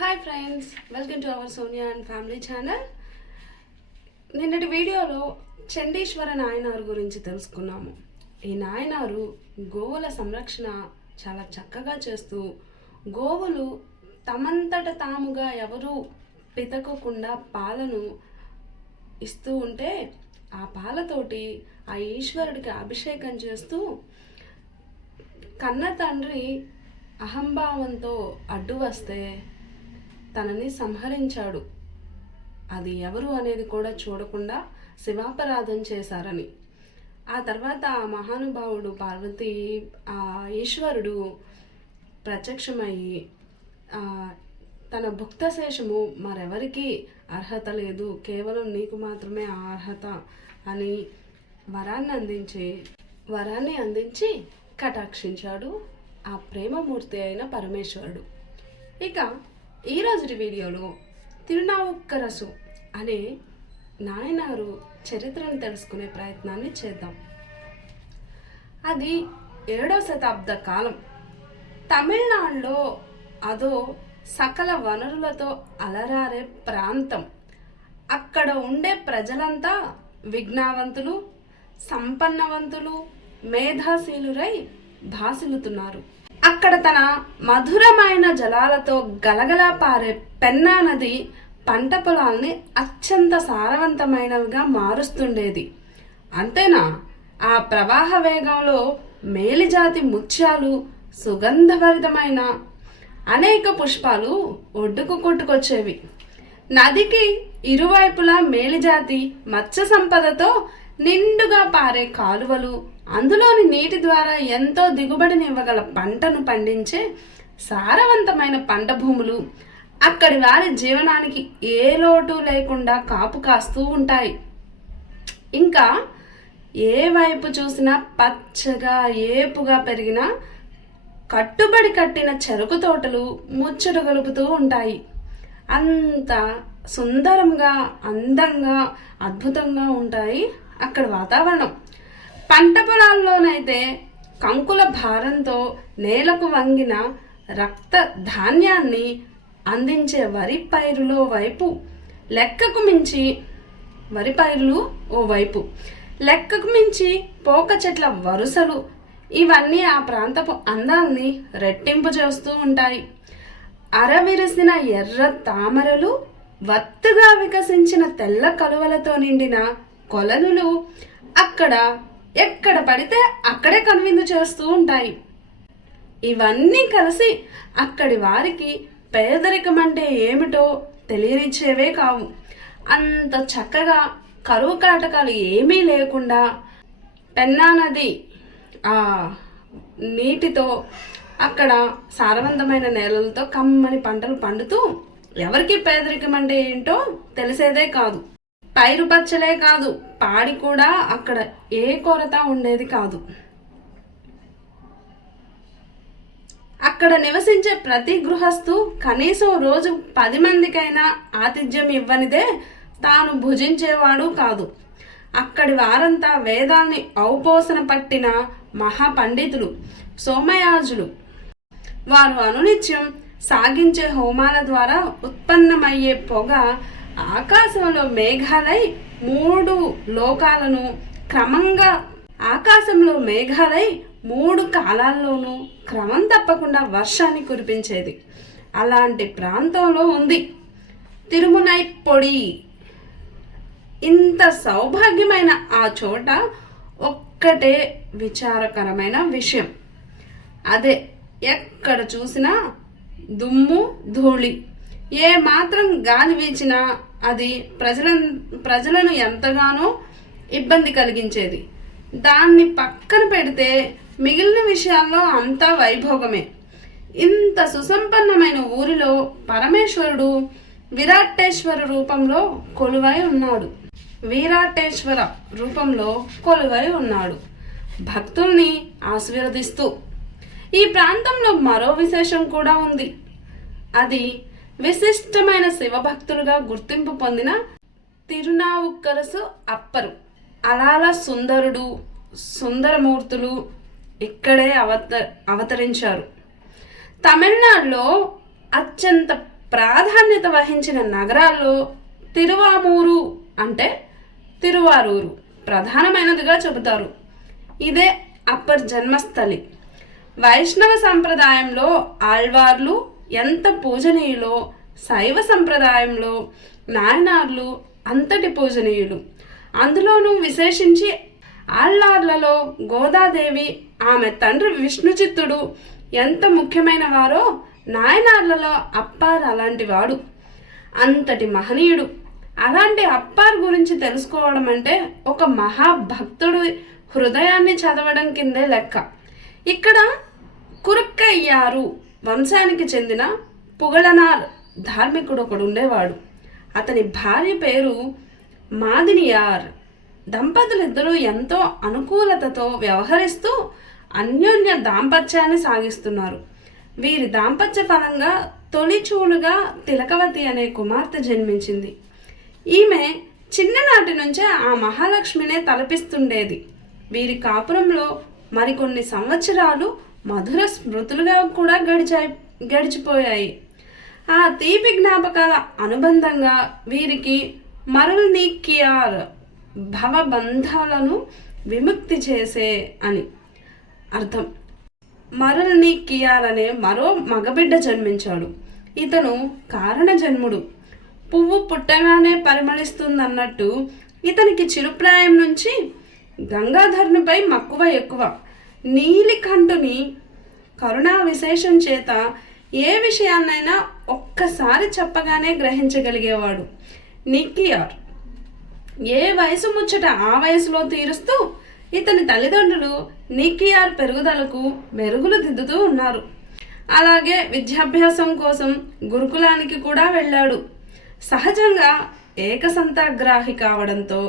Hi friends, welcome to our Sonia and family channel. నిన్నటి వీడియోలో చండీశ్వర నాయనారు గురించి తెలుసుకున్నాము. ఈ నాయనారు గోవుల సంరక్షణ చాలా చక్కగా చేస్తూ, గోవులు తమంతట తాముగా ఎవరూ పితకకుండా పాలను ఇస్తూ ఉంటే ఆ పాలతోటి ఆ ఈశ్వరుడికి అభిషేకం చేస్తూ కన్న తండ్రి అహంభావంతో అడ్డు వస్తే తనని సంహరించాడు. అది ఎవరు అనేది కూడా చూడకుండా శివాపరాధం చేశారని. ఆ తర్వాత ఆ మహానుభావుడు పార్వతి ఆ ఈశ్వరుడు ప్రత్యక్షమయ్యి తన భుక్తశేషము మరెవరికి అర్హత లేదు, కేవలం నీకు మాత్రమే ఆ అర్హత అని వరాన్ని అందించి కటాక్షించాడు ఆ ప్రేమమూర్తి అయిన పరమేశ్వరుడు. ఇక ఈరోజు వీడియోలో తిరునావుక్కరసు అనే నాయనారు చరిత్రను తెలుసుకునే ప్రయత్నాన్ని చేద్దాం. అది 7వ శతాబ్ద కాలం. తమిళనాడులో అదో సకల వనరులతో అలరారే ప్రాంతం. అక్కడ ఉండే ప్రజలంతా విజ్ఞావంతులు, సంపన్నవంతులు, మేధాశీలురై భాసిల్లుతున్నారు. అక్కడ తన మధురమైన జలాలతో గలగలా పారే పెన్నా నది పంట పొలాల్ని అత్యంత సారవంతమైనవిగా మారుస్తుండేది. అంతేనా, ఆ ప్రవాహ వేగంలో మేలిజాతి ముత్యాలు, సుగంధభరితమైన అనేక పుష్పాలు ఒడ్డుకు కొట్టుకొచ్చేవి. నదికి ఇరువైపులా మేలిజాతి మత్స్య సంపదతో నిండుగా పారే కాలువలు, అందులోని నీటి ద్వారా ఎంతో దిగుబడినివ్వగల పంటను పండించే సారవంతమైన పంట భూములు అక్కడి వారి జీవనానికి ఏ లోటు లేకుండా కాపు కాస్తూ ఉంటాయి. ఇంకా ఏ వైపు చూసినా పచ్చగా ఏపుగా పెరిగిన కట్టుబడి కట్టిన చెరుకు తోటలు ముచ్చట గొలుపుతూ ఉంటాయి. అంత సుందరంగా, అందంగా, అద్భుతంగా ఉంటాయి అక్కడ వాతావరణం. పంట పొలాల్లోనైతే కంకుల భారంతో నేలకు వంగిన రక్త ధాన్యాన్ని అందించే వరి పైరులో వైపు లెక్కకు మించి లెక్కకు మించి పోక చెట్ల వరుసలు, ఇవన్నీ ఆ ప్రాంతపు అందాల్ని రెట్టింపు చేస్తూ ఉంటాయి. అరవిరిసిన ఎర్ర తామరలు, వత్తుగా వికసించిన తెల్ల కలువలతో నిండిన కొలనులు అక్కడ ఎక్కడ పడితే అక్కడే కనువిందు చేస్తూ ఉంటాయి. ఇవన్నీ కలిసి అక్కడి వారికి పేదరికం అంటే ఏమిటో తెలియనిచ్చేవే కావు. అంత చక్కగా కరువు కాటకాలు ఏమీ లేకుండా పెన్నా నది ఆ నీటితో అక్కడ సారవంతమైన నేలలతో కమ్మని పంటలు పండుతూ ఎవరికి పేదరికం అంటే ఏంటో తెలిసేదే కాదు. పైరు పచ్చలే కాదు, పాడి కూడా అక్కడ ఏ కొరత ఉండేది కాదు. అక్కడ నివసించే ప్రతి గృహస్థు కనీసం రోజు 10 మందికైనా ఆతిథ్యం ఇవ్వనిదే తాను భుజించేవాడు కాదు. అక్కడి వారంతా వేదాల్ని ఔపోసన పట్టిన మహాపండితులు, సోమయాజులు. వారు అనునిత్యం సాగించే హోమాల ద్వారా ఉత్పన్నమయ్యే పొగ ఆకాశంలో మేఘాలై 3 లోకాలను క్రమంగా మేఘాలై 3 కాలాల్లోనూ క్రమం తప్పకుండా వర్షాన్ని కురిపించేది. అలాంటి ప్రాంతంలో ఉంది తిరుమునైప్పొడి. ఇంత సౌభాగ్యమైన ఆ చోట ఒక్కటే విచారకరమైన విషయం. అదే, ఎక్కడ చూసినా దుమ్ము ధూళి. ఏ మాత్రం గాలి వీచినా అది ప్రజలను ఎంతగానో ఇబ్బంది కలిగించేది. దాన్ని పక్కన పెడితే మిగిలిన విషయాల్లో అంతా వైభోగమే. ఇంత సుసంపన్నమైన ఊరిలో పరమేశ్వరుడు విరాటేశ్వర రూపంలో కొలువై ఉన్నాడు భక్తుల్ని ఆశీర్వదిస్తూ. ఈ ప్రాంతంలో మరో విశేషం కూడా ఉంది. అది విశిష్టమైన శివభక్తులుగా గుర్తింపు పొందిన తిరునావుక్కరసు అప్పరు. అలాల సుందరుడు, సుందరమూర్తులు ఇక్కడే అవతరించారు. తమిళనాడులో అత్యంత ప్రాధాన్యత వహించిన నగరాల్లో తిరువామూరు అంటే తిరువారూరు ప్రధానమైనదిగా చెబుతారు. ఇదే అప్పర్ జన్మస్థలి. వైష్ణవ సంప్రదాయంలో ఆళ్వార్లు ఎంత పూజనీయులో, శైవ సంప్రదాయంలో నాయనార్లు అంతటి పూజనీయులు. అందులోనూ విశేషించి ఆళ్వార్లలో గోదాదేవి, ఆమె తండ్రి విష్ణుచిత్తుడు ఎంత ముఖ్యమైన వారో నాయనార్లలో అప్పార్ అలాంటి వాడు, అంతటి మహనీయుడు. అలాంటి అప్పార్ గురించి తెలుసుకోవడం అంటే ఒక మహాభక్తుడు హృదయాన్ని చదవడం కిందే లెక్క. ఇక్కడ కురుక్కయ్యారు వంశానికి చెందిన పుగళనార్ ధార్మికుడు ఒకడు ఉండేవాడు. అతని భార్య పేరు మాదినియార్. దంపతులిద్దరూ ఎంతో అనుకూలతతో వ్యవహరిస్తూ అన్యోన్య దాంపత్యాన్ని సాగిస్తున్నారు. వీరి దాంపత్య ఫలంగా తొలిచూలుగా తిలకవతి అనే కుమార్తె జన్మించింది. ఈమె చిన్ననాటి నుంచే ఆ మహాలక్ష్మినే తలపిస్తుండేది. వీరి కాపురంలో మరికొన్ని సంవత్సరాలు మధుర స్మృతులుగా కూడా గడిచిపోయాయి. ఆ తీపి జ్ఞాపకాల అనుబంధంగా వీరికి మరుల్నికియార్ భవబంధాలను విముక్తి చేసే అని అర్థం. మరుల్నికియార్ అనే మరో మగబిడ్డ జన్మించాడు. ఇతను కారణ జన్ముడు. పువ్వు పుట్టగానే పరిమళిస్తుందన్నట్టు ఇతనికి చిరుప్రాయం నుంచి గంగాధరునిపై మక్కువ ఎక్కువ. నీలికంఠుని కరుణా విశేషం చేత ఏ విషయాన్నైనా ఒక్కసారి చెప్పగానే గ్రహించగలిగేవాడు. నికియార్ ఏ వయసు ముచ్చట ఆ వయసులో తీరుస్తూ ఇతని తల్లిదండ్రులు నికియార్ పెరుగుదలకు మెరుగులు దిద్దుతూ ఉన్నారు. అలాగే విద్యాభ్యాసం కోసం గురుకులానికి కూడా వెళ్ళాడు. సహజంగా ఏకసంతాగ్రాహి కావడంతో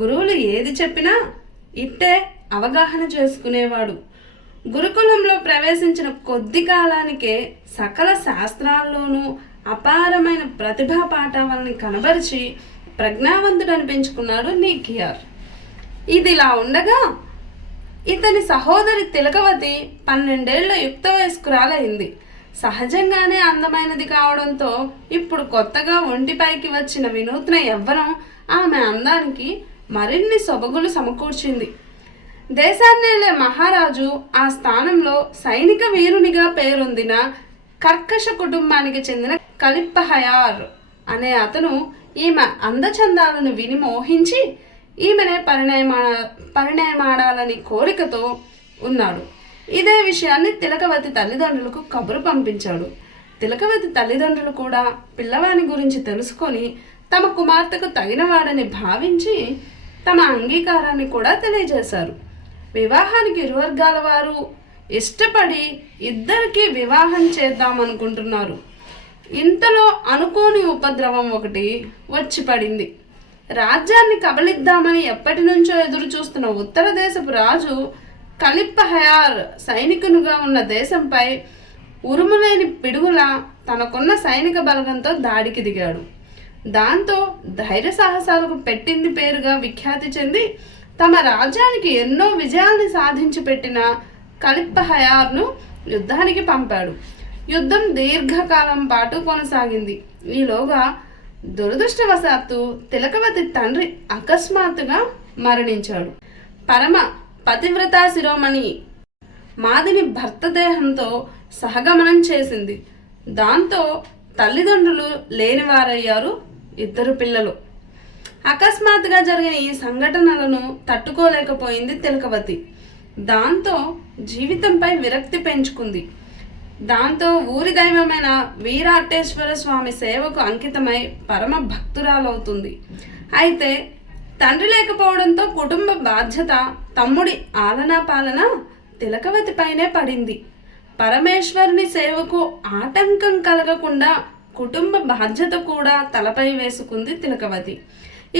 గురువులు ఏది చెప్పినా ఇట్టే అవగాహన చేసుకునేవాడు. గురుకులంలో ప్రవేశించిన కొద్ది కాలానికే సకల శాస్త్రాల్లోనూ అపారమైన ప్రతిభా పాఠవాలని కనబరిచి ప్రజ్ఞావంతుడు అనిపించుకున్నాడు నికియార్. ఇదిలా ఉండగా ఇతని సహోదరి తిలకవతి 12 ఏళ్ల యుక్త వయస్కురాలైంది. సహజంగానే అందమైనది కావడంతో ఇప్పుడు కొత్తగా ఒంటిపైకి వచ్చిన వినూత్న యవ్వనం ఆమె అందానికి మరిన్ని సొబగులు సమకూర్చింది. దేశాన్నేలే మహారాజు ఆ స్థానంలో సైనిక వీరునిగా పేరొందిన కర్కశ కుటుంబానికి చెందిన కలిప్పహయార్ అనే అతను ఈమె అందచందాలను విని మోహించి ఈమెనే పరిణయమాడాలని కోరికతో ఉన్నాడు. ఇదే విషయాన్ని తిలకవతి తల్లిదండ్రులకు కబురు పంపించాడు. తిలకవతి తల్లిదండ్రులు కూడా పిల్లవాని గురించి తెలుసుకొని తమ కుమార్తెకు తగినవాడని భావించి తమ అంగీకారాన్ని కూడా తెలియజేశారు. వివాహానికి ఇరు వర్గాల వారు ఇష్టపడి ఇద్దరికి వివాహం చేద్దామనుకుంటున్నారు. ఇంతలో అనుకోని ఉపద్రవం ఒకటి వచ్చి పడింది. రాజ్యాన్ని కబలిద్దామని ఎప్పటి నుంచో ఎదురు చూస్తున్న ఉత్తర దేశపు రాజు కలిప్పహయార్ సైనికునిగా ఉన్న దేశంపై ఉరుములేని పిడుగులా తనకున్న సైనిక బలగంతో దాడికి దిగాడు. దాంతో ధైర్య సాహసాలకు పెట్టింది పేరుగా విఖ్యాతి చెంది తమ రాజ్యానికి ఎన్నో విజయాల్ని సాధించి పెట్టిన కలిప్పహయార్ను యుద్ధానికి పంపాడు. యుద్ధం దీర్ఘకాలం పాటు కొనసాగింది. ఈలోగా దురదృష్టవశాత్తు తిలకవతి తండ్రి అకస్మాత్తుగా మరణించాడు. పరమ పతివ్రతా శిరోమణి మాదిని భర్త దేహంతో సహగమనం చేసింది. దాంతో తల్లిదండ్రులు లేనివారయ్యారు ఇద్దరు పిల్లలు. అకస్మాత్తుగా జరిగిన ఈ సంఘటనలను తట్టుకోలేకపోయింది తిలకవతి. దాంతో జీవితంపై విరక్తి పెంచుకుంది. దాంతో ఊరి దైవమైన వీరాటేశ్వర స్వామి సేవకు అంకితమై పరమ భక్తురాలవుతుంది. అయితే తండ్రి లేకపోవడంతో కుటుంబ బాధ్యత తమ్ముడి ఆలనా పాలన తిలకవతి పైనే పడింది. పరమేశ్వరుని సేవకు ఆటంకం కలగకుండా కుటుంబ బాధ్యత కూడా తలపై వేసుకుంది తిలకవతి.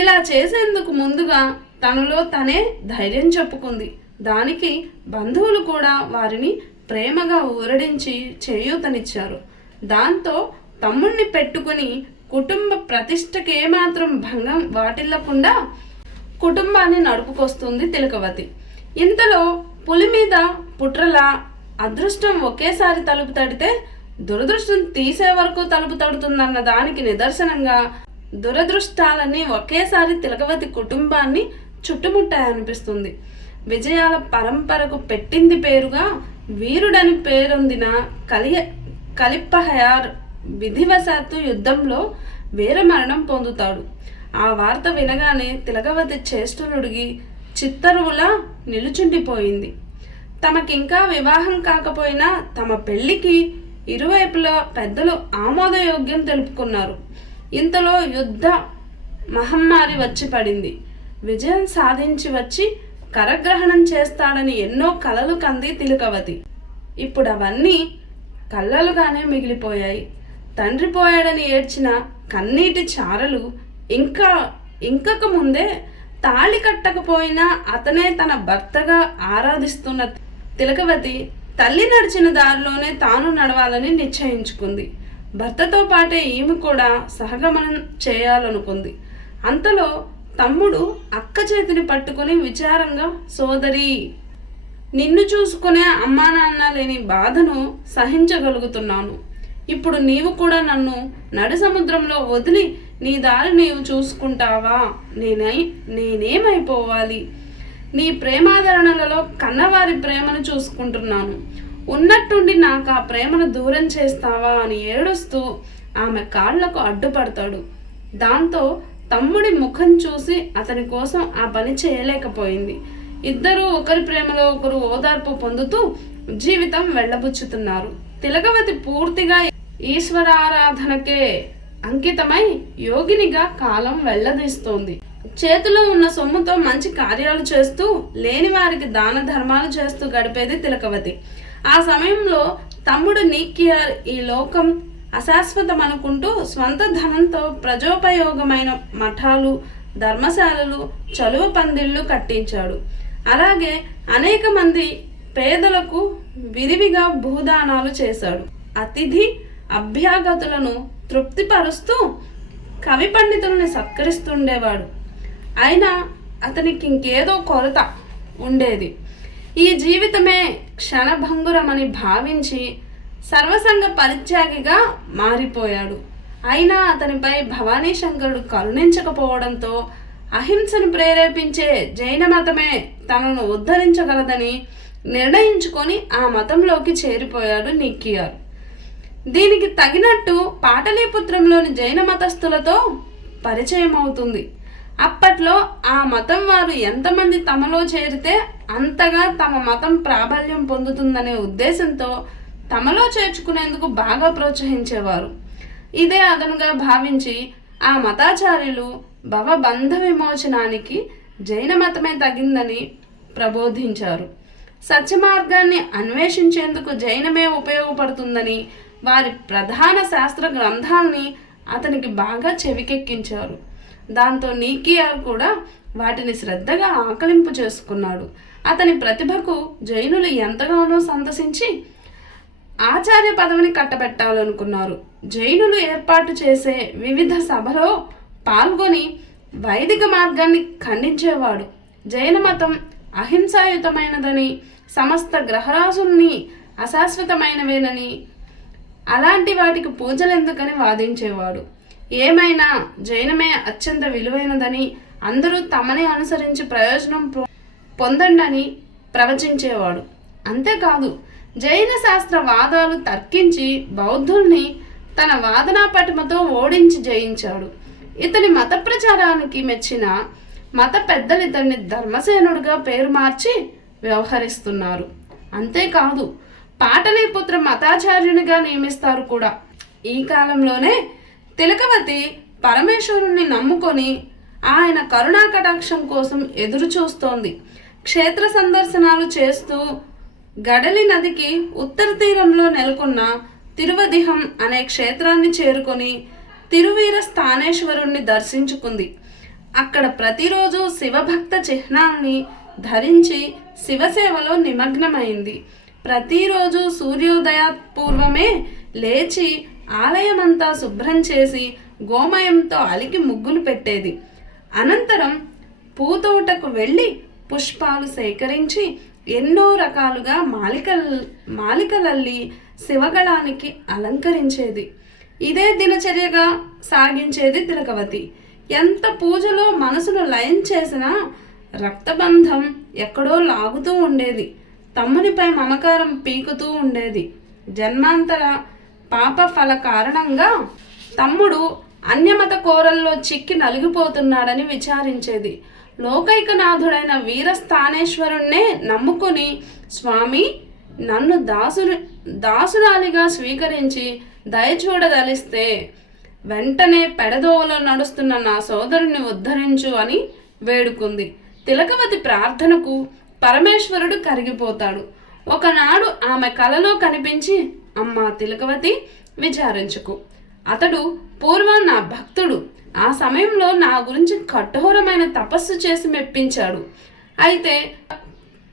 ఇలా చేసేందుకు ముందుగా తనలో తనే ధైర్యం చెప్పుకుంది. దానికి బంధువులు కూడా వారిని ప్రేమగా ఊరడించి చేయూతనిచ్చారు. దాంతో తమ్ముణ్ణి పెట్టుకుని కుటుంబ ప్రతిష్టకి ఏమాత్రం భంగం వాటిల్లకుండా కుటుంబాన్ని నడుపుకొస్తుంది తిలకవతి. ఇంతలో పులి మీద పుట్రలా అదృష్టం ఒకేసారి తలుపు తడితే దురదృష్టం తీసే వరకు తలుపు తడుతుందన్న దానికి నిదర్శనంగా దురదృష్టాలన్నీ ఒకేసారి తిలకవతి కుటుంబాన్ని చుట్టుముట్టాయనిపిస్తుంది. విజయాల పరంపరకు పెట్టింది పేరుగా వీరుడని పేరొందిన కలిప్పహయార్ విధివశాత్తు యుద్ధంలో వీరమరణం పొందుతాడు. ఆ వార్త వినగానే తిలకవతి చేష్టలుడిగి చిత్తరువులా నిలుచుండిపోయింది. తమకింకా వివాహం కాకపోయినా తమ పెళ్లికి ఇరువైపులా పెద్దలు ఆమోదయోగ్యం తెలుపుకున్నారు. ఇంతలో యుద్ధ మహమ్మారి వచ్చి పడింది. విజయం సాధించి వచ్చి కరగ్రహణం చేస్తాడని ఎన్నో కలలు కంది తిలకవతి. ఇప్పుడు అవన్నీ కళ్ళలుగానే మిగిలిపోయాయి. తండ్రి పోయాడని ఏడ్చిన కన్నీటి చారలు ఇంకక ముందే తాళి కట్టకపోయినా అతనే తన భర్తగా ఆరాధిస్తున్న తిలకవతి తల్లి నడిచిన దారిలోనే తాను నడవాలని నిశ్చయించుకుంది. భర్తతో పాటే ఈమె కూడా సహగమనం చేయాలనుకుంది. అంతలో తమ్ముడు అక్క చేతిని పట్టుకుని విచారంగా, సోదరి, నిన్ను చూసుకునే అమ్మా నాన్న లేని బాధను సహించగలుగుతున్నాను. ఇప్పుడు నీవు కూడా నన్ను నడి సముద్రంలో వదిలి నీ దారి నీవు చూసుకుంటావా? నేనేమైపోవాలి? నీ ప్రేమాదరణలలో కన్నవారి ప్రేమను చూసుకుంటున్నాను. ఉన్నట్టుండి నాకు ఆ ప్రేమను దూరం చేస్తావా అని ఏడుస్తూ ఆమె కాళ్లకు అడ్డుపడతాడు. దాంతో తమ్ముడి ముఖం చూసి అతని కోసం ఆ పని చేయలేకపోయింది. ఇద్దరూ ఒకరి ప్రేమలో ఒకరు ఓదార్పు పొందుతూ జీవితం వెళ్ళబుచ్చుతున్నారు. తిలకవతి పూర్తిగా ఈశ్వరారాధనకే అంకితమై యోగినిగా కాలం వెళ్ళదీస్తోంది. చేతిలో ఉన్న సొమ్ముతో మంచి కార్యాలు చేస్తూ లేని వారికి దాన ధర్మాలు చేస్తూ గడిపేది తిలకవతి. ఆ సమయంలో తమ్ముడు నీకియార్ ఈ లోకం అశాశ్వతం అనుకుంటూ స్వంత ధనంతో ప్రజోపయోగమైన మఠాలు, ధర్మశాలలు, చలువ పందిళ్లు కట్టించాడు. అలాగే అనేక మంది పేదలకు విరివిగా భూదానాలు చేశాడు. అతిథి అభ్యాగతులను తృప్తిపరుస్తూ కవి పండితుల్ని సత్కరిస్తుండేవాడు. అయినా అతనికి ఇంకేదో కొరత ఉండేది. ఈ జీవితమే క్షణభంగురమని భావించి సర్వసంగ పరిత్యాగిగా మారిపోయాడు. అయినా అతనిపై భవానీ శంకరుడు కరుణించకపోవడంతో అహింసను ప్రేరేపించే జైన మతమే తనను ఉద్ధరించగలదని నిర్ణయించుకొని ఆ మతంలోకి చేరిపోయాడు నిక్కియార్. దీనికి తగినట్టు పాటలీపుత్రంలోని జైన మతస్థులతో పరిచయం అవుతుంది. అప్పట్లో ఆ మతం వారు ఎంతమంది తమలో చేరితే అంతగా తమ మతం ప్రాబల్యం పొందుతుందనే ఉద్దేశంతో తమలో చేర్చుకునేందుకు బాగా ప్రోత్సహించేవారు. ఇదే అదనుగా భావించి ఆ మతాచార్యులు భవబంధ విమోచనానికి జైన మతమే తగిందని ప్రబోధించారు. సత్యమార్గాన్ని అన్వేషించేందుకు జైనమే ఉపయోగపడుతుందని వారి ప్రధాన శాస్త్ర గ్రంథాల్ని అతనికి బాగా చెవికెక్కించారు. దాంతో నీకియార్ కూడా వాటిని శ్రద్ధగా ఆకలింపు చేసుకున్నాడు. అతని ప్రతిభకు జైనులు ఎంతగానో సంతసించి ఆచార్య పదవిని కట్టబెట్టాలనుకున్నారు. జైనులు ఏర్పాటు చేసే వివిధ సభలో పాల్గొని వైదిక మార్గాన్ని ఖండించేవాడు. జైన మతం అహింసాయుతమైనదని, సమస్త గ్రహరాశుల్ని అశాశ్వతమైనవేనని, అలాంటి వాటికి పూజలెందుకని వాదించేవాడు. ఏమైనా జైనమే అత్యంత విలువైనదని, అందరూ తమని అనుసరించి ప్రయోజనం పొందండని ప్రవచించేవాడు. అంతేకాదు జైన శాస్త్ర వాదాలు తర్కించి బౌద్ధుల్ని తన వాదనా పటిమతో ఓడించి జయించాడు. ఇతని మత ప్రచారానికి మెచ్చిన మత పెద్దలు ఇతన్ని ధర్మసేనుడిగా పేరు మార్చి వ్యవహరిస్తున్నారు. అంతేకాదు పాటలీపుత్ర మతాచార్యునిగా నియమిస్తారు కూడా. ఈ కాలంలోనే తిలకవతి పరమేశ్వరుణ్ణి నమ్ముకొని ఆయన కరుణా కటాక్షం కోసం ఎదురు చూస్తోంది. క్షేత్ర సందర్శనాలు చేస్తూ గడలి నదికి ఉత్తర తీరంలో నెలకొన్న తిరువదిహం అనే క్షేత్రాన్ని చేరుకొని తిరువీర స్థానేశ్వరుణ్ణి దర్శించుకుంది. అక్కడ ప్రతిరోజు శివభక్త చిహ్నాల్ని ధరించి శివసేవలో నిమగ్నమైంది. ప్రతిరోజు సూర్యోదయాత్పూర్వమే లేచి ఆలయమంతా శుభ్రం చేసి గోమయంతో అలికి ముగ్గులు పెట్టేది. అనంతరం పూతోటకు వెళ్ళి పుష్పాలు సేకరించి ఎన్నో రకాలుగా మాలికలల్లి శివగళానికి అలంకరించేది. ఇదే దినచర్యగా సాగించేది తిలకవతి. ఎంత పూజలో మనసును లయం చేసినా రక్తబంధం ఎక్కడో లాగుతూ ఉండేది. తమ్మునిపై మమకారం పీకుతూ ఉండేది. జన్మాంతర పాప ఫల కారణంగా తమ్ముడు అన్యమత కోరల్లో చిక్కి నలిగిపోతున్నాడని విచారించేది. లోకైకనాథుడైన వీరస్థానేశ్వరుణ్ణే నమ్ముకుని, స్వామి నన్ను దాసురాలిగా స్వీకరించి దయచూడదలిస్తే వెంటనే పెడదోవలో నడుస్తున్న నా సోదరుని ఉద్ధరించు అని వేడుకుంది. తిలకవతి ప్రార్థనకు పరమేశ్వరుడు కరిగిపోతాడు. ఒకనాడు ఆమె కలలో కనిపించి, అమ్మా తిలకవతి, విచారించుకు. అతడు పూర్వం నా భక్తుడు. ఆ సమయంలో నా గురించి కఠోరమైన తపస్సు చేసి మెప్పించాడు. అయితే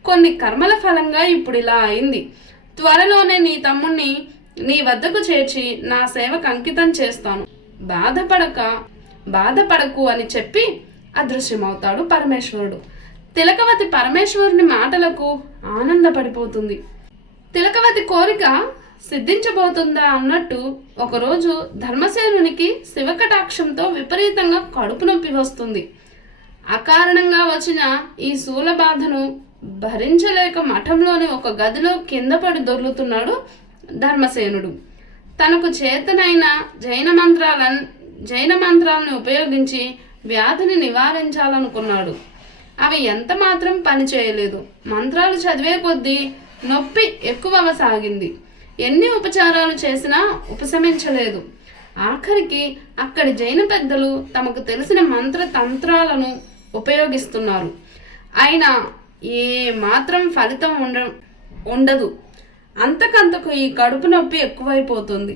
కొన్ని కర్మల ఫలంగా ఇప్పుడు ఇలా అయింది. త్వరలోనే నీ తమ్ముణ్ణి నీ వద్దకు చేర్చి నా సేవకు అంకితం చేస్తాను. బాధపడకు అని చెప్పి అదృశ్యమవుతాడు పరమేశ్వరుడు. తిలకవతి పరమేశ్వరుని మాటలకు ఆనందపడిపోతుంది. తిలకవతి కోరిక సిద్ధించబోతుందా అన్నట్టు ఒకరోజు ధర్మసేనునికి శివకటాక్షంతో విపరీతంగా కడుపు నొప్పి వస్తుంది. అకారణంగా వచ్చిన ఈ శూలబాధను భరించలేక మఠంలోని ఒక గదిలో కింద పడి దొర్లుతున్నాడు ధర్మసేనుడు. తనకు చేతనైన జైన మంత్రాలను ఉపయోగించి వ్యాధిని నివారించాలనుకున్నాడు. అవి ఎంత మాత్రం పనిచేయలేదు. మంత్రాలు చదివే కొద్దీ నొప్పి ఎక్కువసాగింది. ఎన్ని ఉపచారాలు చేసినా ఉపశమించలేదు. ఆఖరికి అక్కడి జైన పెద్దలు తమకు తెలిసిన మంత్రతంత్రాలను ఉపయోగిస్తున్నారు. అయినా ఏ మాత్రం ఫలితం ఉండదు. అంతకంతకు ఈ కడుపు నొప్పి ఎక్కువైపోతుంది.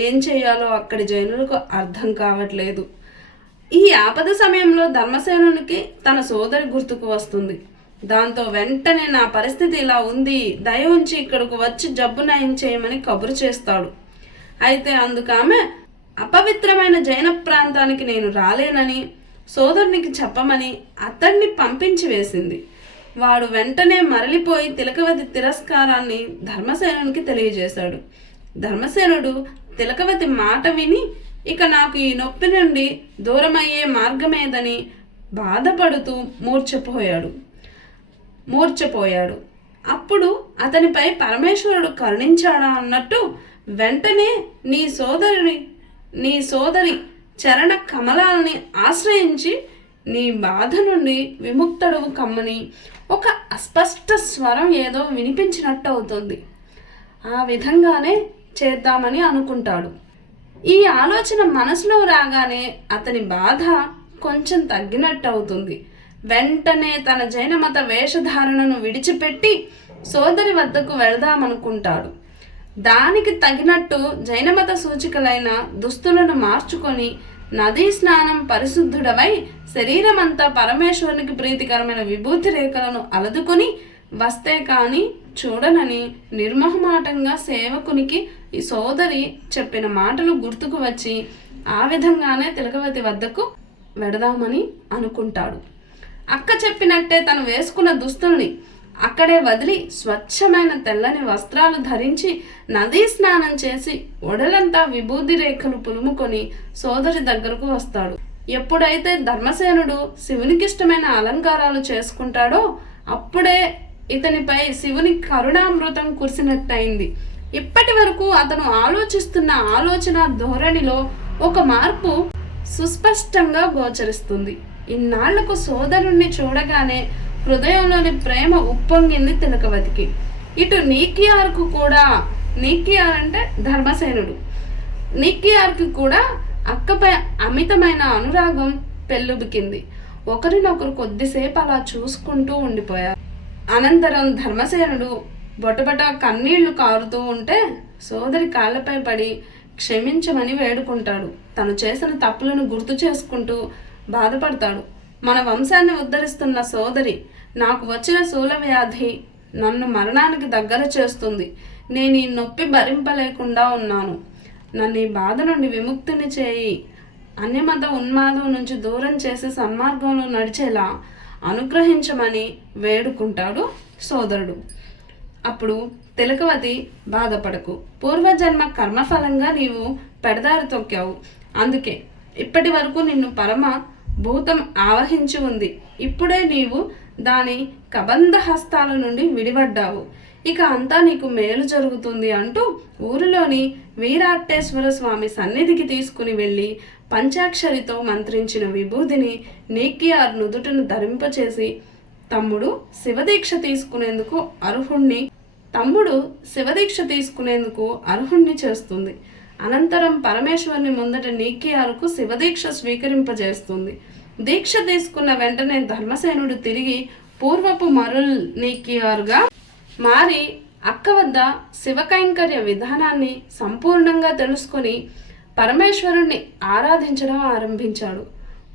ఏం చేయాలో అక్కడి జైనులకు అర్థం కావట్లేదు. ఈ ఆపద సమయంలో ధర్మసేనునికి తన సోదరి గుర్తుకు వస్తుంది. దాంతో వెంటనే నా పరిస్థితి ఇలా ఉంది, దయ ఉంచి ఇక్కడకు వచ్చి జబ్బు నయం చేయమని కబురు చేస్తాడు. అయితే అందుకామె అపవిత్రమైన జైన ప్రాంతానికి నేను రాలేనని సోదరునికి చెప్పమని అతన్ని పంపించి వేసింది. వాడు వెంటనే మరలిపోయి తిలకవతి తిరస్కారాన్ని ధర్మసేనునికి తెలియజేశాడు. ధర్మసేనుడు తిలకవతి మాట విని ఇక నాకు ఈ నొప్పి నుండి దూరమయ్యే మార్గమేదని బాధపడుతూ మూర్ఛపోయాడు. అప్పుడు అతనిపై పరమేశ్వరుడు కరుణించాడా అన్నట్టు వెంటనే నీ సోదరి చరణ కమలాలని ఆశ్రయించి నీ బాధ నుండి విముక్తుడవు కమ్మని ఒక అస్పష్ట స్వరం ఏదో వినిపించినట్టు అవుతుంది. ఆ విధంగానే చేద్దామని అనుకుంటాడు. ఈ ఆలోచన మనసులో రాగానే అతని బాధ కొంచెం తగ్గినట్టు అవుతుంది. వెంటనే తన జైనమత వేషధారణను విడిచిపెట్టి సోదరి వద్దకు వెళదామనుకుంటాడు. దానికి తగినట్టు జైనమత సూచికలైన దుస్తులను మార్చుకొని నదీ స్నానం పరిశుద్ధుడవై శరీరమంతా పరమేశ్వరునికి ప్రీతికరమైన విభూతి రేఖలను అలదుకొని వస్తే కాని చూడనని నిర్మోహమాటంగా సేవకునికి ఈ సోదరి చెప్పిన మాటలు గుర్తుకు వచ్చి ఆ విధంగానే తిలకవతి వద్దకు వెడదామని అనుకుంటాడు. అక్క చెప్పినట్టే తను వేసుకున్న దుస్తుల్ని అక్కడే వదిలి స్వచ్ఛమైన తెల్లని వస్త్రాలు ధరించి నదీ స్నానం చేసి ఒడలంతా విభూతి రేఖలు పులుముకొని సోదరి దగ్గరకు వస్తాడు. ఎప్పుడైతే ధర్మసేనుడు శివునికిష్టమైన అలంకారాలు చేసుకుంటాడో అప్పుడే ఇతనిపై శివుని కరుణామృతం కురిసినట్టయింది. ఇప్పటి వరకు అతను ఆలోచిస్తున్న ఆలోచన ధోరణిలో ఒక మార్పు సుస్పష్టంగా గోచరిస్తుంది. ఇన్నాళ్లకు సోదరుణ్ణి చూడగానే హృదయంలోని ప్రేమ ఉప్పొంగింది తిలకవతికి. ఇటు నీకియార్ అంటే ధర్మసేనుడు, నీకియార్కి కూడా అక్కపై అమితమైన అనురాగం పెళ్ళుబికింది. ఒకరినొకరు కొద్దిసేపు అలా చూసుకుంటూ ఉండిపోయారు. అనంతరం ధర్మసేనుడు బొటబొట కన్నీళ్లు కారుతూ ఉంటే సోదరి కాళ్ళపై పడి క్షమించమని వేడుకుంటాడు. తను చేసిన తప్పులను గుర్తు చేసుకుంటూ బాధపడతాడు. మన వంశాన్ని ఉద్ధరిస్తున్న సోదరి, నాకు వచ్చిన శూల వ్యాధి నన్ను మరణానికి దగ్గర చేస్తుంది. నేను ఈ నొప్పి భరింపలేకుండా ఉన్నాను. నన్ను ఈ బాధ నుండి విముక్తిని చేయి. అన్యమత ఉన్మాదం నుంచి దూరం చేసి సన్మార్గంలో నడిచేలా అనుగ్రహించమని వేడుకుంటాడు సోదరుడు. అప్పుడు తిలకవతి, బాధపడకు. పూర్వజన్మ కర్మఫలంగా నీవు పెడదారి తొక్కావు. అందుకే ఇప్పటి వరకు నిన్ను పరమ భూతం ఆవహించి ఉంది. ఇప్పుడే నీవు దాని కబంధ హస్తాల నుండి విడిపడ్డావు. ఇక అంతా నీకు మేలు జరుగుతుంది అంటూ ఊరిలోని వీరాట్టేశ్వర స్వామి సన్నిధికి తీసుకుని వెళ్ళి పంచాక్షరితో మంత్రించిన విభూదిని నీకియార్ నుదుటను ధరింపచేసి తమ్ముడు శివదీక్ష తీసుకునేందుకు అర్హుణ్ణి చేస్తుంది. అనంతరం పరమేశ్వరుని ముందట నీకియారుకు శివదీక్ష స్వీకరింపజేస్తుంది. దీక్ష తీసుకున్న వెంటనే ధర్మసేనుడు తిరిగి పూర్వపు మరుల్ నీకియారుగా మారి అక్క వద్ద శివకైంకర్య విధానాన్ని సంపూర్ణంగా తెలుసుకొని పరమేశ్వరుణ్ణి ఆరాధించడం ఆరంభించాడు.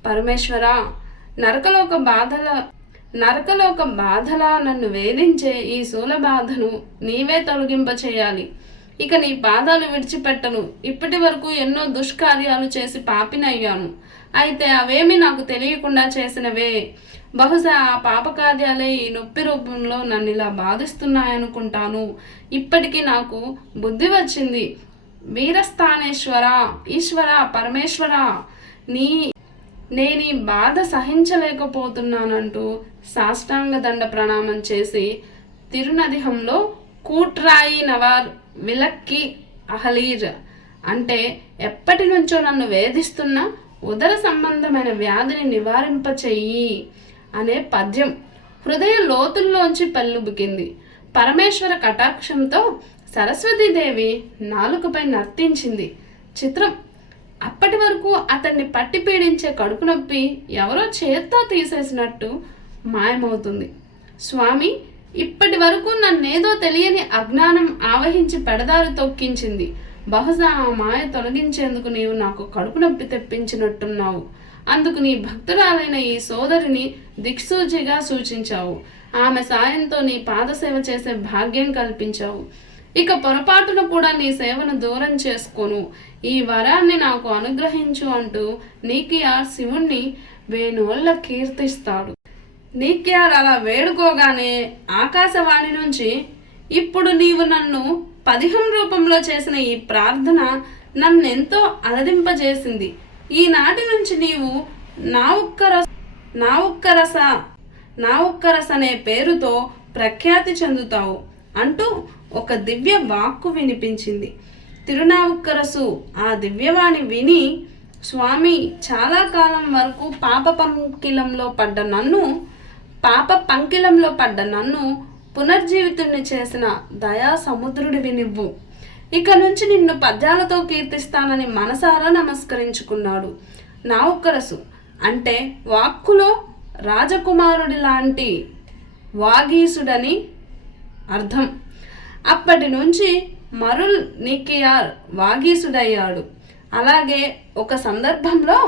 పరమేశ్వర, నరకలోక బాధలా నన్ను వేధించే ఈ శూల బాధను నీవే తొలగింపచేయాలి. ఇక నీ పాదాలు విడిచిపెట్టను. ఇప్పటి వరకు ఎన్నో దుష్కార్యాలు చేసి పాపినయ్యాను. అయితే అవేమి నాకు తెలియకుండా చేసినవే. బహుశా ఆ పాపకార్యాలే ఈ నొప్పి రూపంలో నన్ను ఇలా బాధిస్తున్నాయనుకుంటాను. ఇప్పటికీ నాకు బుద్ధి వచ్చింది. వీరస్థానేశ్వర, ఈశ్వర, పరమేశ్వర, నేను ఈ బాధ సహించలేకపోతున్నానంటూ సాష్టాంగ దండ ప్రణామం చేసి తిరునదిహంలో కూట్రాయి నవార్ విలక్కి అహలీర్ అంటే ఎప్పటి నుంచో నన్ను వేధిస్తున్న ఉదర సంబంధమైన వ్యాధిని నివారింపచెయ్యి అనే పద్యం హృదయ లోతుల్లోంచి పెళ్ళుబుకింది. పరమేశ్వర కటాక్షంతో సరస్వతీదేవి నాలుకపై నర్తించింది. చిత్రం, అప్పటి వరకు అతన్ని పట్టి పీడించే కడుపు నొప్పి ఎవరో చేత్తో తీసేసినట్టు మాయమవుతుంది. స్వామి, ఇప్పటి వరకు నన్నేదో తెలియని అజ్ఞానం ఆవహించి పెడదారి తొక్కించింది. బహుశా ఆ మాయ తొలగించేందుకు నీవు నాకు కడుపు నొప్పి తెప్పించినట్టున్నావు. అందుకు నీ భక్తురాలైన ఈ సోదరిని దిక్సూచిగా సూచించావు. ఆమె సాయంతో నీ పాదసేవ చేసే భాగ్యం కల్పించావు. ఇక పొరపాటును కూడా నీ సేవను దూరం చేసుకోను. ఈ వరాన్ని నాకు అనుగ్రహించు అంటూ నీకియార్ శివుణ్ణి వేణువల్ల కీర్తిస్తాడు. నీకియార్ అలా వేడుకోగానే ఆకాశవాణి నుంచి, ఇప్పుడు నీవు నన్ను పదిహం రూపంలో చేసిన ఈ ప్రార్థన నన్నెంతో అలదింపజేసింది. ఈనాటి నుంచి నీవు నా ఉక్కరస అనే పేరుతో ప్రఖ్యాతి చెందుతావు అంటూ ఒక దివ్య వాక్కు వినిపించింది. తిరునావుక్కరసు ఆ దివ్యవాణి విని, స్వామి, చాలా కాలం వరకు పాప పంకిలంలో పడ్డ నన్ను పునర్జీవితుణ్ణి చేసిన దయా సముద్రుడివి నువ్వు. ఇక నుంచి నిన్ను పద్యాలతో కీర్తిస్తానని మనసారా నమస్కరించుకున్నాడు. నావుక్కరసు అంటే వాక్కులో రాజకుమారుడి లాంటి వాగీసుడని అర్థం. అప్పటి నుంచి మరుల్ నీకియార్ వాగీసుడయ్యాడు. అలాగే ఒక సందర్భంలో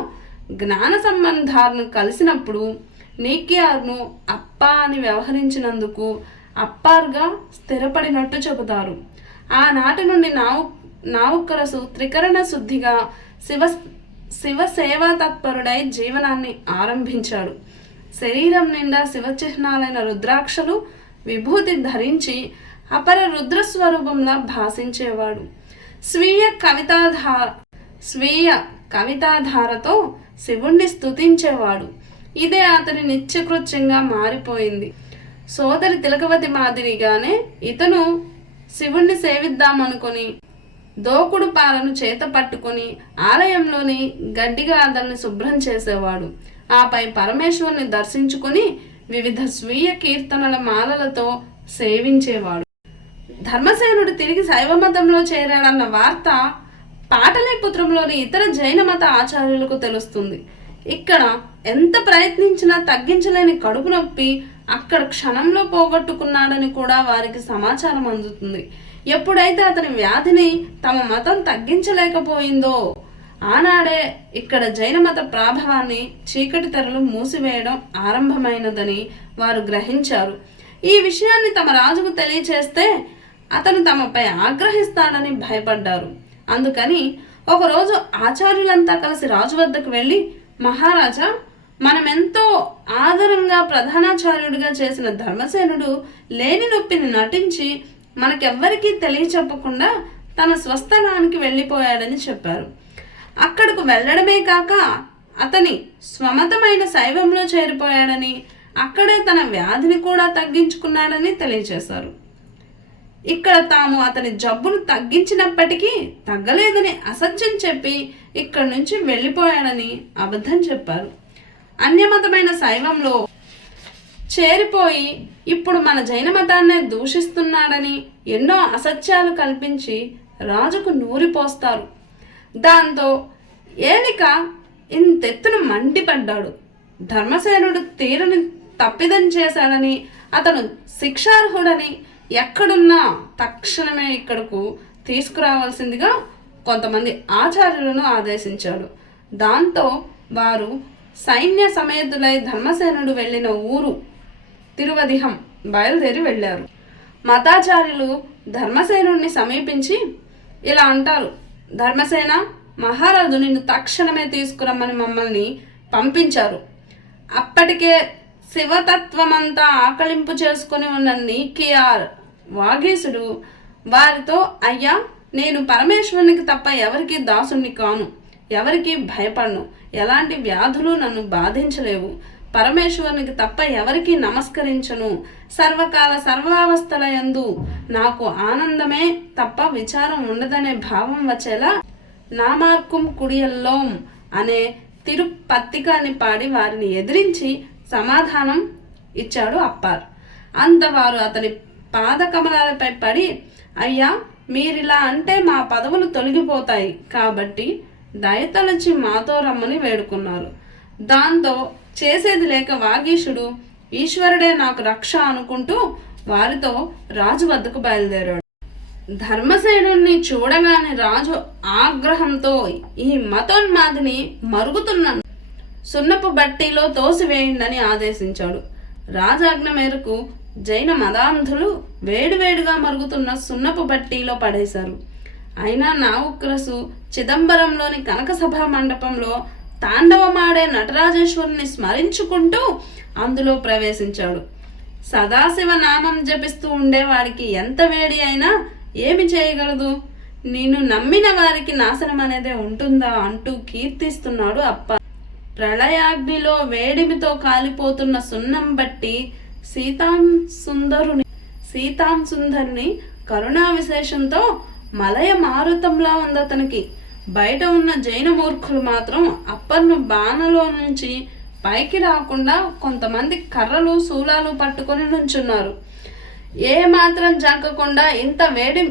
జ్ఞాన సంబంధాలను కలిసినప్పుడు నీకియార్ను అప్పా అని వ్యవహరించినందుకు అప్పార్గా స్థిరపడినట్టు చెబుతారు. ఆనాటి నుండి నావుక్కరసు త్రికరణ శుద్ధిగా శివసేవా తత్పరుడై జీవనాన్ని ఆరంభించాడు. శరీరం నిండా శివచిహ్నాలైన రుద్రాక్షలు విభూతి ధరించి అపర రుద్రస్వరూపంలా భాషించేవాడు. స్వీయ కవితాధారతో శివుణ్ణి స్తుతించేవాడు. ఇదే అతని నిత్యకృత్యంగా మారిపోయింది. సోదరి తిలకవతి మాదిరిగానే ఇతను శివుణ్ణి సేవిద్దామనుకొని దోకుడు పాలను చేత పట్టుకొని ఆలయంలోని గడ్డిగాదల్ని శుభ్రం చేసేవాడు. ఆపై పరమేశ్వరుని దర్శించుకుని వివిధ స్వీయ కీర్తనల మాలలతో సేవించేవాడు. ధర్మసేనుడు తిరిగి శైవమతంలో చేరాడన్న వార్త పాటలీపుత్రంలోని ఇతర జైన మత ఆచార్యులకు తెలుస్తుంది. ఇక్కడ ఎంత ప్రయత్నించినా తగ్గించలేని కడుపు నొప్పి అక్కడ క్షణంలో పోగొట్టుకున్నాడని కూడా వారికి సమాచారం అందుతుంది. ఎప్పుడైతే అతని వ్యాధిని తమ మతం తగ్గించలేకపోయిందో ఆనాడే ఇక్కడ జైన మత ప్రాభవాన్ని చీకటి తెరలు మూసివేయడం ఆరంభమైనదని వారు గ్రహించారు. ఈ విషయాన్ని తమ రాజుకు తెలియచేస్తే అతను తమపై ఆగ్రహిస్తాడని భయపడ్డారు. అందుకని ఒకరోజు ఆచార్యులంతా కలిసి రాజు వద్దకు వెళ్ళి, మహారాజా, మనమెంతో ఆదరంగా ప్రధానాచార్యుడిగా చేసిన ధర్మసేనుడు లేని నొప్పిని నటించి మనకెవ్వరికీ తెలియచెప్పకుండా తన స్వస్థలానికి వెళ్ళిపోయాడని చెప్పారు. అక్కడకు వెళ్ళడమే కాక అతని స్వమతమైన శైవంలో చేరిపోయాడని, అక్కడే తన వ్యాధిని కూడా తగ్గించుకున్నాడని తెలియజేశారు. ఇక్కడ తాము అతని జబ్బును తగ్గించినప్పటికీ తగ్గలేదని అసత్యం చెప్పి ఇక్కడి నుంచి వెళ్ళిపోయాడని అబద్ధం చెప్పారు. అన్యమతమైన శైవంలో చేరిపోయి ఇప్పుడు మన జైన మతాన్నే దూషిస్తున్నాడని ఎన్నో అసత్యాలు కల్పించి రాజుకు నూరిపోస్తారు. దాంతో ఏలిక ఇంతెత్తున మండిపడ్డాడు. ధర్మసేనుడు తీరుని తప్పిదం చేశాడని, అతను శిక్షార్హుడని, ఎక్కడున్నా తక్షణమే ఇక్కడకు తీసుకురావాల్సిందిగా కొంతమంది ఆచార్యులను ఆదేశించాడు. దాంతో వారు సైన్య సమేతులై ధర్మసేనుడు వెళ్ళిన ఊరు తిరువదిహం బయలుదేరి వెళ్ళారు. మతాచార్యులు ధర్మసేనుడిని సమీపించి ఇలా అంటారు: ధర్మసేన, మహారాజు నిన్ను తక్షణమే తీసుకురమ్మని మమ్మల్ని పంపించారు. అప్పటికే శివతత్వమంతా ఆకలింపు చేసుకుని ఉన్న నీకియార్ వాగీసుడు వారితో, అయ్యా, నేను పరమేశ్వరునికి తప్ప ఎవరికి దాసుని కాను, ఎవరికి భయపడను, ఎలాంటి వ్యాధులు నన్ను బాధించలేవు, పరమేశ్వరునికి తప్ప ఎవరికి నమస్కరించను, సర్వకాల సర్వావస్థల యందు నాకు ఆనందమే తప్ప విచారం ఉండదనే భావం వచ్చేలా నామార్కుం కుడియల్లోం అనే తిరుపత్తికాన్ని పాడి వారిని ఎదిరించి సమాధానం ఇచ్చాడు అప్పార్. అంతవారు అతని పాదకమలాలపై పడి, అయ్యా, మీరిలా అంటే మా పదవులు తొలగిపోతాయి కాబట్టి దయతలచి మాతో రమ్మని వేడుకున్నారు. దాంతో చేసేది లేక వాగీషుడు ఈశ్వరుడే నాకు రక్ష అనుకుంటూ వారితో రాజు వద్దకు బయలుదేరాడు. ధర్మసేనుణ్ణి చూడగానే రాజు ఆగ్రహంతో ఈ మతోన్మాదిని మరుగుతున్న సున్నపు బట్టీలో తోసివేయండని ఆదేశించాడు. రాజాజ్ఞ మేరకు జైన మదాంధులు వేడివేడిగా మరుగుతున్న సున్నపు బట్టీలో పడేశారు. అయినా నావుక్రసు చిదంబరంలోని కనక సభా మండపంలో తాండవమాడే నటరాజేశ్వరుని స్మరించుకుంటూ అందులో ప్రవేశించాడు. సదాశివ నామం జపిస్తూ ఉండేవాడికి ఎంత వేడి అయినా ఏమి చేయగలదు, నిన్ను నమ్మిన వారికి నాశనం అనేదే ఉంటుందా అంటూ కీర్తిస్తున్నాడు అప్ప. ప్రళయాగ్నిలో వేడిమితో కాలిపోతున్న సున్నం బట్టి సీతాం సుందరుని కరుణా విశేషంతో మలయ మారుతంలా ఉంది అతనికి. బయట ఉన్న జైన మూర్ఖులు మాత్రం అప్పర్ను బాణలో నుంచి పైకి రాకుండా కొంతమంది కర్రలు శూలాలు పట్టుకొని నుంచున్నారు. ఏ మాత్రం జంకకుండా ఇంత వేడి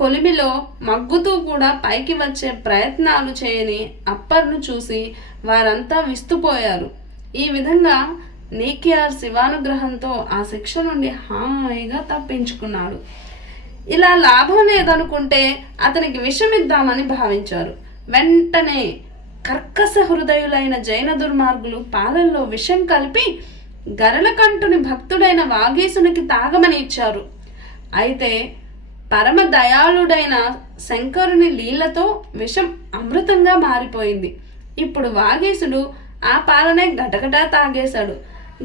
కొలిమిలో మగ్గుతూ కూడా పైకి వచ్చే ప్రయత్నాలు చేయని అప్పర్ను చూసి వారంతా విస్తుపోయారు. ఈ విధంగా నీకియార్ శివానుగ్రహంతో ఆ శిక్ష నుండి హాయిగా తప్పించుకున్నాడు. ఇలా లాభం లేదనుకుంటే అతనికి విషమిద్దామని భావించారు. వెంటనే కర్కశ హృదయులైన జైన దుర్మార్గులు పాలల్లో విషం కలిపి గరళకంఠుని భక్తుడైన వాగీసునికి తాగమని ఇచ్చారు. అయితే పరమ దయాళుడైన శంకరుని లీలతో విషం అమృతంగా మారిపోయింది. ఇప్పుడు వాగీసుడు ఆ పాలనే గటగటా తాగేశాడు.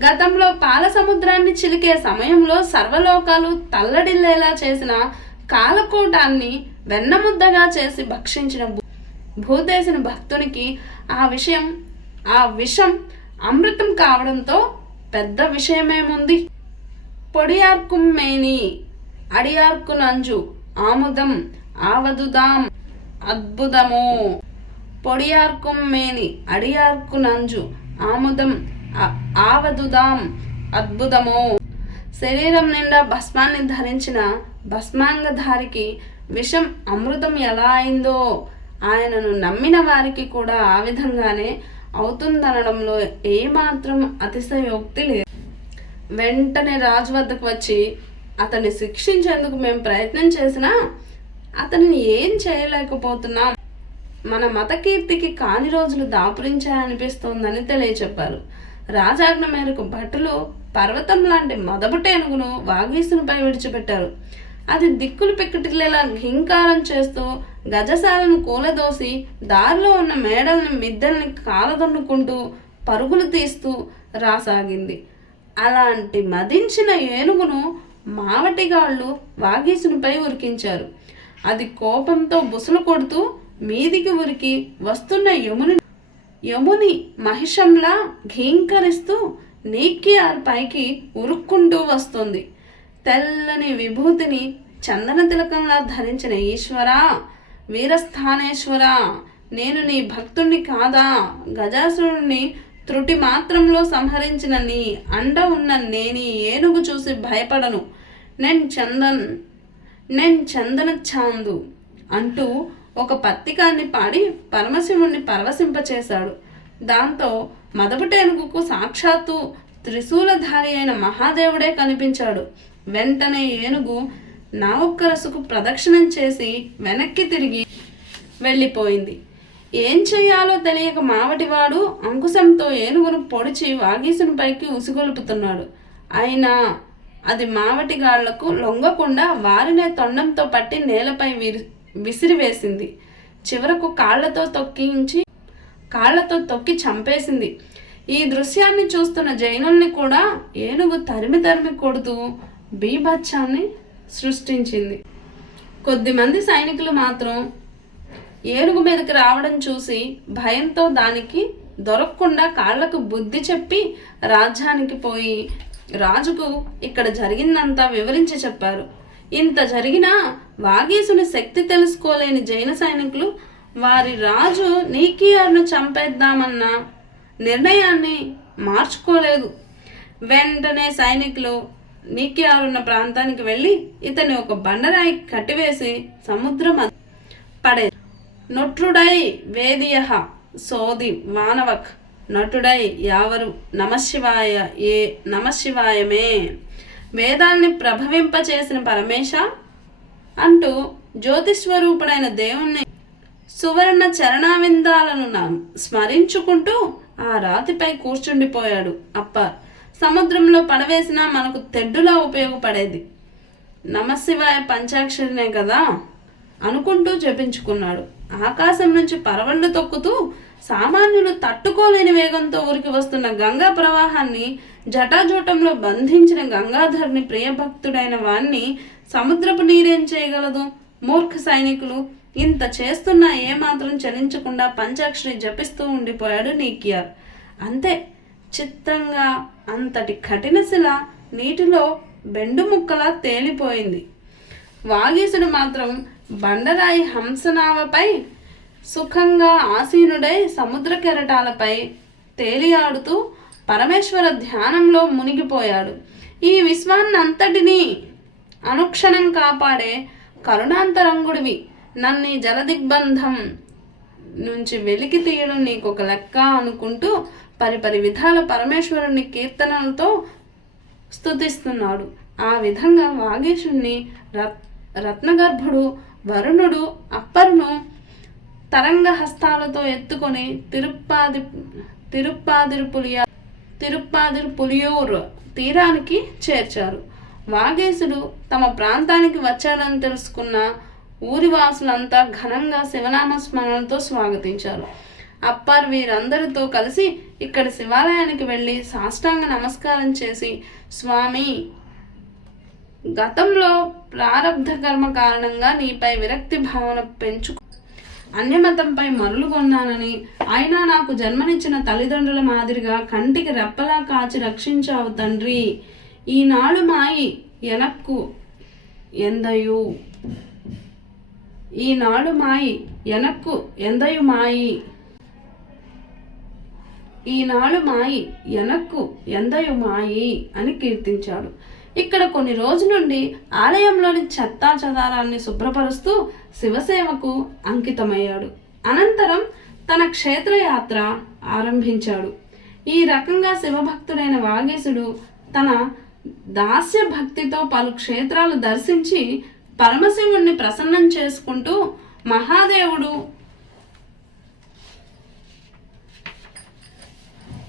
గతంలో పాల సముద్రాన్ని చిలికే సమయంలో సర్వలోకాలు తల్లడిల్లేలా చేసిన కాలకూటాన్ని వెన్నముద్దగా చేసి భక్షించిన భూదేశుని భక్తునికి ఆ విషం అమృతం కావడంతో పెద్ద విషయమేముంది. పొడియార్కుం మేని అడియార్కు నంజు ఆముదం ఆవదుదాం అద్భుతమో. పొడియార్కుం మేని అడియార్కు నంజు ఆముదం ఆవదుదాం అద్భుతమో. శరీరం నిండా భస్మాన్ని ధరించిన భస్మాంగధారికి విషం అమృతం ఎలా అయిందో ఆయనను నమ్మిన వారికి కూడా ఆ విధంగానే అవుతుందనడంలో ఏమాత్రం అతిశయోక్తి లేదు. వెంటనే రాజు వద్దకు వచ్చి అతన్ని శిక్షించేందుకు మేము ప్రయత్నం చేసినా అతనిని ఏం చేయలేకపోతున్నాం, మన మతకీర్తికి కాని రోజులు దాపురించాయనిపిస్తోందని తెలియచెప్పారు. రాజాజ్ఞ మేరకు భటులు పర్వతం లాంటి మదపుటేనుగును వాగీసునిపై విడిచిపెట్టారు. అది దిక్కులు పిక్కటిలేలా ఘింకారం చేస్తూ గజశాలను కూలదోసి దారిలో ఉన్న మేడల్ని మిద్దెల్ని కాలదన్నుకుంటూ పరుగులు తీస్తూ రాసాగింది. అలాంటి మదించిన ఏనుగును మావటిగాళ్ళు వాగీసునిపై ఉరికించారు. అది కోపంతో బుసలు కొడుతూ మీదికి ఉరికి వస్తున్న యముని మహిషంలా ఘీంకరిస్తూ నీకియార్ పైకి ఉరుక్కుంటూ వస్తుంది. తెల్లని విభూతిని చందన తిలకంలా ధరించిన ఈశ్వరా, వీరస్థానేశ్వరా, నేను నీ భక్తుణ్ణి కాదా? గజాసురుణ్ణి త్రుటి మాత్రంలో సంహరించిన నీ అండ ఉన్న నేని ఏనుగు చూసి భయపడను. నేను చందన ఛాందు అంటూ ఒక పత్తికాన్ని పాడి పరమశివుణ్ణి పరవశింపచేశాడు. దాంతో మదపుటేనుగుకు సాక్షాత్తు త్రిశూలధారి అయిన మహాదేవుడే కనిపించాడు. వెంటనే ఏనుగు నావుక్కరసుకు ప్రదక్షిణం చేసి వెనక్కి తిరిగి వెళ్ళిపోయింది. ఏం చెయ్యాలో తెలియక మావటివాడు అంకుశంతో ఏనుగును పొడిచి వాగీసునిపైకి ఉసిగొలుపుతున్నాడు. అయినా అది మావటిగాళ్లకు లొంగకుండా వారినే తొండంతో పట్టి నేలపై విసిరివేసింది. చివరకు కాళ్లతో తొక్కి చంపేసింది. ఈ దృశ్యాన్ని చూస్తున్న జైనుల్ని కూడా ఏనుగు తరిమి కొడుతూ బీభత్సాన్ని సృష్టించింది. కొద్దిమంది సైనికులు మాత్రం ఏనుగు మీదకి రావడం చూసి భయంతో దానికి దొరకకుండా కాళ్లకు బుద్ధి చెప్పి రాజ్యానికి పోయి రాజుకు ఇక్కడ జరిగిందంతా వివరించి చెప్పారు. ఇంత జరిగినా వాగీసుని శక్తి తెలుసుకోలేని జైన సైనికులు వారి రాజు నీకియార్ను చంపేద్దామన్న నిర్ణయాన్ని మార్చుకోలేదు. వెంటనే సైనికులు నీకియారున్న ప్రాంతానికి వెళ్ళి ఇతన్ని ఒక బండరాయి కట్టివేసి సముద్రం పడే నొట్రుడై వేదియ సోది వానవక్ నటుడై యావరు నమశివాయ ఏ నమశివాయమే వేదాన్ని ప్రభవింపచేసిన పరమేశ అంటూ జ్యోతిస్వరూపుడైన దేవుణ్ణి సువర్ణ చరణావిందాలను స్మరించుకుంటూ ఆ రాతిపై కూర్చుండిపోయాడు. అప్పర్ సముద్రంలో పడవేసినా మనకు తెడ్డులా ఉపయోగపడేది నమశివాయ పంచాక్షరినే కదా అనుకుంటూ జపించుకున్నాడు. ఆకాశం నుంచి పరవళ్ళు తొక్కుతూ సామాన్యులు తట్టుకోలేని వేగంతో ఉరికి వస్తున్న గంగా ప్రవాహాన్ని జటాజూటంలో బంధించిన గంగాధర్ని ప్రియభక్తుడైన వాణ్ణి సముద్రపు నీరేం చేయగలదు? మూర్ఖ సైనికులు ఇంత చేస్తున్నా ఏమాత్రం చలించకుండా పంచాక్షరి జపిస్తూ ఉండిపోయాడు నీకియార్. అంతే, చిత్రంగా అంతటి కఠిన శిల నీటిలో బెండు ముక్కలా తేలిపోయింది. వాగీసుడు మాత్రం బండరాయి హంసనావపై సుఖంగా ఆసీనుడై సముద్ర కెరటాలపై తేలియాడుతూ పరమేశ్వర ధ్యానంలో మునిగిపోయాడు. ఈ విశ్వాన్నంతటినీ అనుక్షణం కాపాడే కరుణాంతరంగుడివి, నన్ను జలదిగ్బంధం నుంచి వెలికి తీయడం నీకొక లెక్క అనుకుంటూ పరిపరి విధాల పరమేశ్వరుని కీర్తనలతో స్తుతిస్తున్నాడు. ఆ విధంగా వాగీశుణ్ణి రత్నగర్భుడు వరుణుడు అప్పరును తరంగ హస్తాలతో ఎత్తుకొని తిరుప్పాదిరుపులియూర్ తీరానికి చేర్చారు. వాగీశుడు తమ ప్రాంతానికి వచ్చాడని తెలుసుకున్న ఊరివాసులంతా ఘనంగా శివనామ స్మరణతో స్వాగతించారు. అప్పర్ వీరందరితో కలిసి ఇక్కడి శివాలయానికి వెళ్ళి సాష్టాంగ నమస్కారం చేసి, స్వామి, గతంలో ప్రారబ్ధ కర్మ కారణంగా నీపై విరక్తి భావన అన్యమతంపై మరులుగొన్నానని, అయినా నాకు జన్మనిచ్చిన తల్లిదండ్రుల మాదిరిగా కంటికి రెప్పలా కాచి రక్షించావు తండ్రి. ఈనాడు మాయి ఎనక్కు ఎందయు మాయి అని కీర్తించాడు. ఇక్కడ కొన్ని రోజుల నుండి ఆలయంలోని చెత్తా చెదారాన్ని శుభ్రపరుస్తూ శివసేవకు అంకితమయ్యాడు. అనంతరం తన క్షేత్రయాత్ర ఆరంభించాడు. ఈ రకంగా శివభక్తుడైన వాగీశుడు తన దాస్య భక్తితో పలు క్షేత్రాలు దర్శించి పరమశివుణ్ణి ప్రసన్నం చేసుకుంటూ మహాదేవుడు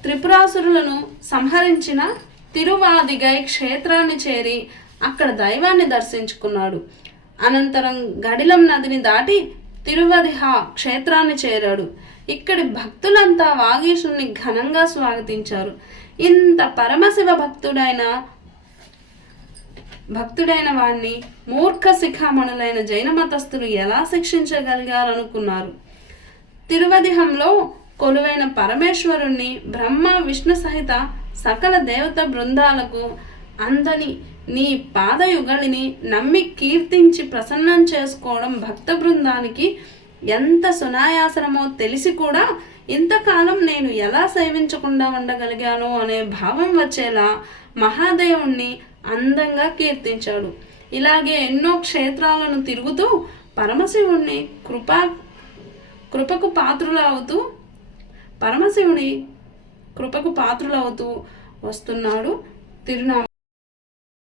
త్రిపురాసురులను సంహరించిన తిరువాదిగై క్షేత్రాన్ని చేరి అక్కడ దైవాన్ని దర్శించుకున్నాడు. అనంతరం గడిలం నదిని దాటి తిరువదిహ క్షేత్రాన్ని చేరాడు. ఇక్కడి భక్తులంతా వాగీశుణ్ణి ఘనంగా స్వాగతించారు. ఇంత పరమశివ భక్తుడైన భక్తుడైన వాణ్ణి మూర్ఖ శిఖామణులైన జైన మతస్థులు ఎలా శిక్షించగలిగారనుకున్నారు? తిరువదిహంలో కొలువైన పరమేశ్వరుణ్ణి బ్రహ్మ విష్ణు సహిత సకల దేవత బృందాలకు అందని నీ పాదయుగళిని నమ్మి కీర్తించి ప్రసన్నం చేసుకోవడం భక్త బృందానికి ఎంత సునాయాసనమో తెలిసి కూడా ఇంతకాలం నేను ఎలా సేవించకుండా ఉండగలిగాను అనే భావం వచ్చేలా మహాదేవుణ్ణి అందంగా కీర్తించాడు. ఇలాగే ఎన్నో క్షేత్రాలను తిరుగుతూ పరమశివుణ్ణి కృపకు పాత్రులవుతూ వస్తున్నాడు తిరునామ